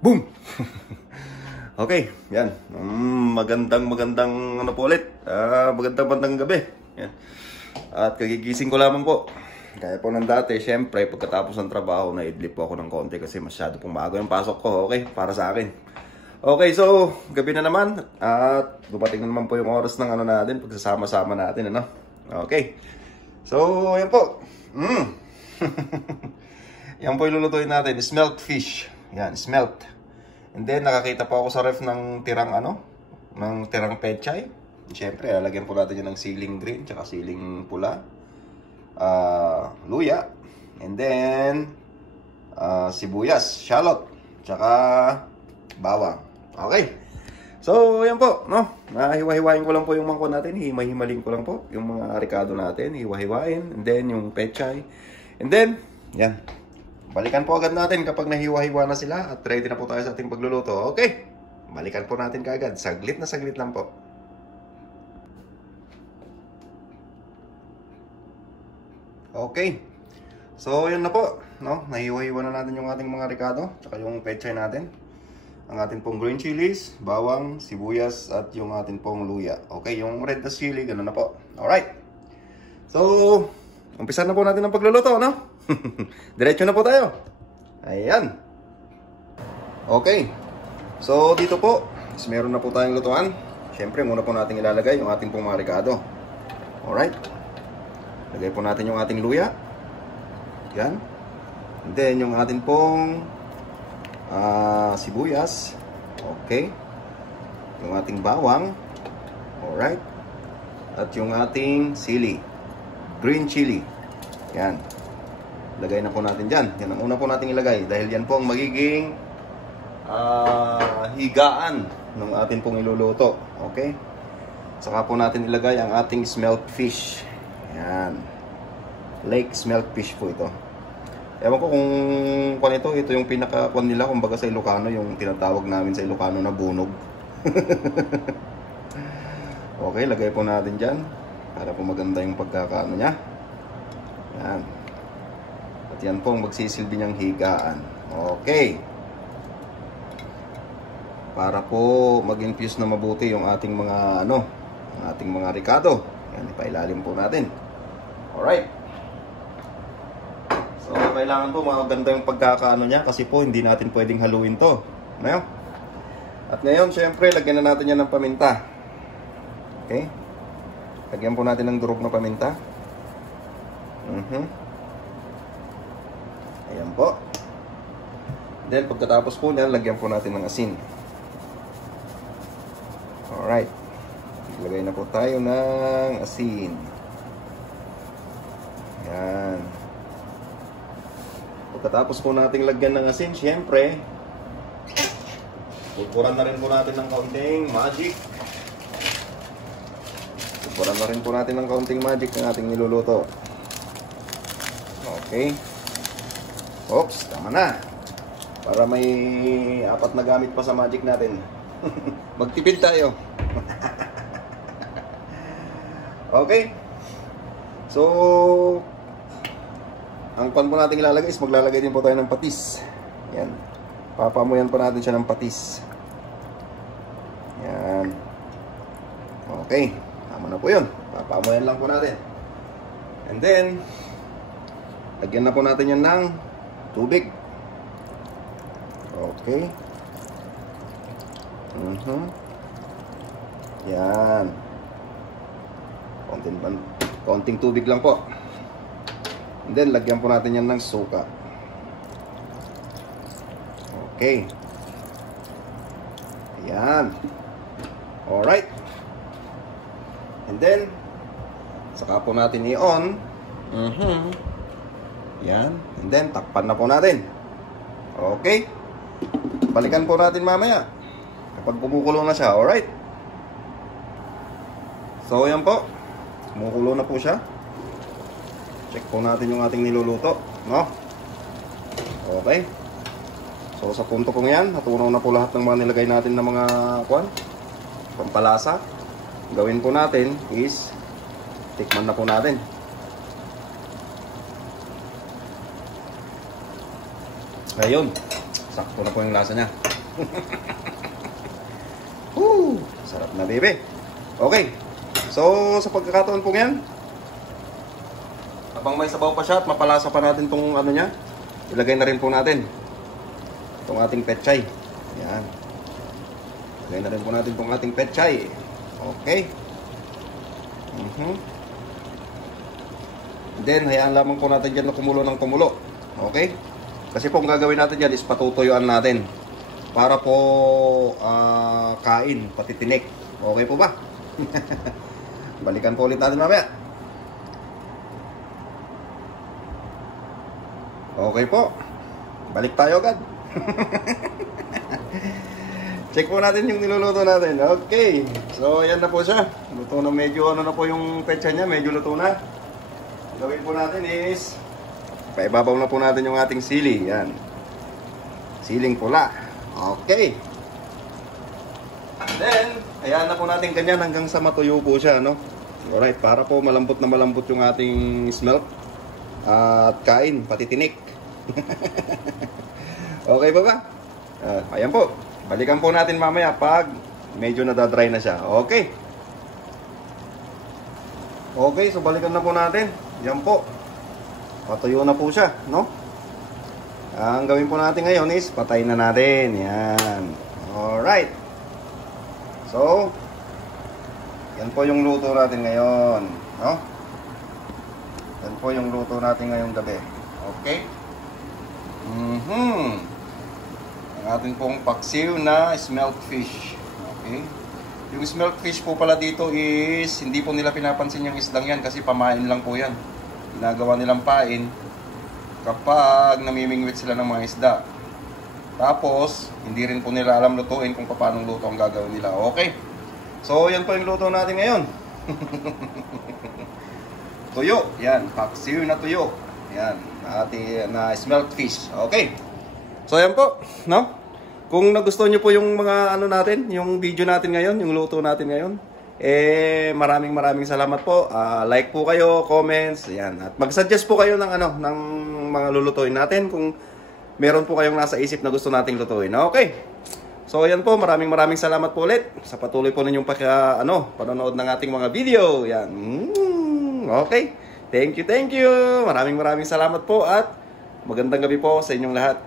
Boom! Okay, yan. Magandang ano po ulit. Magandang gabi. Yan. At kagigising ko lamang po. Kaya po ng dati, syempre, pagkatapos ng trabaho, naidlip po ako ng konti kasi masyado pong maaga yung pasok ko. Okay, para sa akin. Okay, so, gabi na naman. At dumating na naman po yung oras ng ano natin, pagsasama-sama natin, ano? Okay. So, yan po. Yan po ilulutuin natin, smelt fish. Yan, smelt. And then, nakakita po ako sa ref ng tirang ng tirang pechay. Siyempre, lalagyan po natin yan ng siling green, tsaka siling pula. Luya. And then, sibuyas, shallot, tsaka bawang. Okay. So, yan po, no? Hiwa-hiwain ko lang po yung mangkok natin. Himay-himalin ko lang po yung mga ricado natin. Hiwa-hiwain. And then, yung pechay. And then, yan. Balikan po agad natin kapag nahiwa-hiwa na sila at ready na po tayo sa ating pagluluto. Okay, balikan po natin kaagad. Saglit na saglit lang po. Okay, so yun na po, no? Nahiwa-hiwa na natin yung ating mga ricado tsaka yung pechay natin. Ang ating pong green chilies, bawang, sibuyas at yung ating pong luya. Okay, yung red na chili, ganoon na po. Alright, so umpisa na po natin ang pagluluto, no? Diretso na po tayo. Ayan. Okay. So, dito po, meron na po tayong lutuan. Siyempre, muna po natin ilalagay yung ating pong mga ricado. Alright. Lagay po natin yung ating luya. Yan. And then, yung ating pong sibuyas. Okay. Yung ating bawang. Alright. At yung ating sili. Green chili. Yan. Lagay na po natin dyan. Yan ang una po natin ilagay. Dahil yan po ang magiging higaan ng atin pong iluluto. Okay? Saka po natin ilagay ang ating smelt fish. Yan. Lake smelt fish po ito. Ewan ko kung ito yung pinaka-kwan nila. Kumbaga sa Ilocano, yung tinatawag namin sa Ilocano na bunog. Okay, lagay po natin dyan. Para po maganda yung pagkakaano niya. Yan. Yan po ang magsisilbi niyang higaan. Okay. Para po mag-infuse na mabuti yung ating mga ang ating mga ricado. Yan, ipailalim po natin. Alright. So, kailangan po maganda yung pagkakaano niya kasi po hindi natin pwedeng haluin to. Ano? At ngayon, syempre, lagyan na natin yan ng paminta. Okay? Lagyan po natin ng durog na paminta. Ayan po. Then, pagkatapos po niyan, lagyan po natin ng asin. Alright. Lagay na po tayo ng asin. Ayan. Pagkatapos po natin lagyan ng asin, syempre, pupura na rin po natin ng kaunting magic. Pupura na rin po natin ng kaunting magic ng ating niluluto. Okay. Oops, tama na. Para may apat na gamit pa sa magic natin. Magtipid tayo. Okay. So, ang pan po natin ilalagay is maglalagay din po tayo ng patis. Yan. Papamuyan po natin siya ng patis. Yan. Okay. Tama na po yun. Papamuyan lang po natin. And then, lagyan na po natin yan ng tubig. Okay. Yan. Konting tubig lang po. And then, lagyan po natin yan ng suka. Okay. Ayan. Alright. And then, saka po natin i-on. Yan. And then, takpan na po natin. Okay. Balikan po natin mamaya kapag kumukulo na siya. Alright. So, yan po. Kumukulo na po siya. Check po natin yung ating niluluto. No? Okay. So, sa punto kong yan, natunaw na po lahat ng mga nilagay natin na mga pampalasa. Gawin po natin is tikman na po natin. Ayun, sakto na po yung lasa niya. Sarap na, bebe. Okay. So, sa pagkakataon pong yan, habang may sabaw pa siya at mapalasa pa natin tong ano niya, ilagay na rin po natin itong ating pechay. Yan. Ilagay na rin po natin itong ating pechay. Okay. Then, hayaan lamang po natin dyan na kumulo ng kumulo. Okay? Kasi po, ang gagawin natin dyan is patutuyuan natin para po kain, pati tinik. Okay po ba? Balikan po ulit natin mamaya. Okay po. Balik tayo agad. Check po natin yung niluluto natin. Okay. So, ayan na po siya. Luto na, medyo ano na po yung petsa niya. Medyo luto na. Gawin po natin is paibabaw na po natin yung ating sili. Yan. Siling pula. Okay. And then, ayan na po natin ganyan hanggang sa matuyo po siya, no? Alright, para po malambot na malambot yung ating smelt at kain, pati tinik. Okay pa ba? Ayan po. Balikan po natin mamaya pag medyo nadadry na siya. Okay. Okay, so balikan na po natin. Yan po. Patuyo na po siya, no? Ang gawin po natin ngayon is patayin na natin. Yan. Alright. So, yan po yung luto natin ngayon, no? Yan po yung luto natin ngayong gabi. Okay? Ang ating pong paksiw na smelt fish. Okay? Yung smelt fish po pala dito is hindi po nila pinapansin yung isdang yan kasi pamain lang po yan. Ginagawa nilang pain kapag namimingwit sila ng mga isda. Tapos, hindi rin po nila alam lutuin kung paano luto ang gagawin nila. Okay? So, yan po yung luto natin ngayon. Tuyo. Yan. Paksiw na tuyo. Yan. Na smelt fish. Okay? So, yan po. No? Kung nagustuhan nyo po yung mga ano natin, yung video natin ngayon, yung luto natin ngayon, maraming salamat po. Like po kayo, comments, yan. At mag-suggest po kayo ng ano, ng mga lulutuin natin kung meron po kayong nasa isip na gusto nating lutuin. Okay. So yan po, maraming salamat po ulit sa patuloy po ninyong panonood ng ating mga video. Yan. Okay. Thank you. Maraming salamat po at magandang gabi po sa inyong lahat.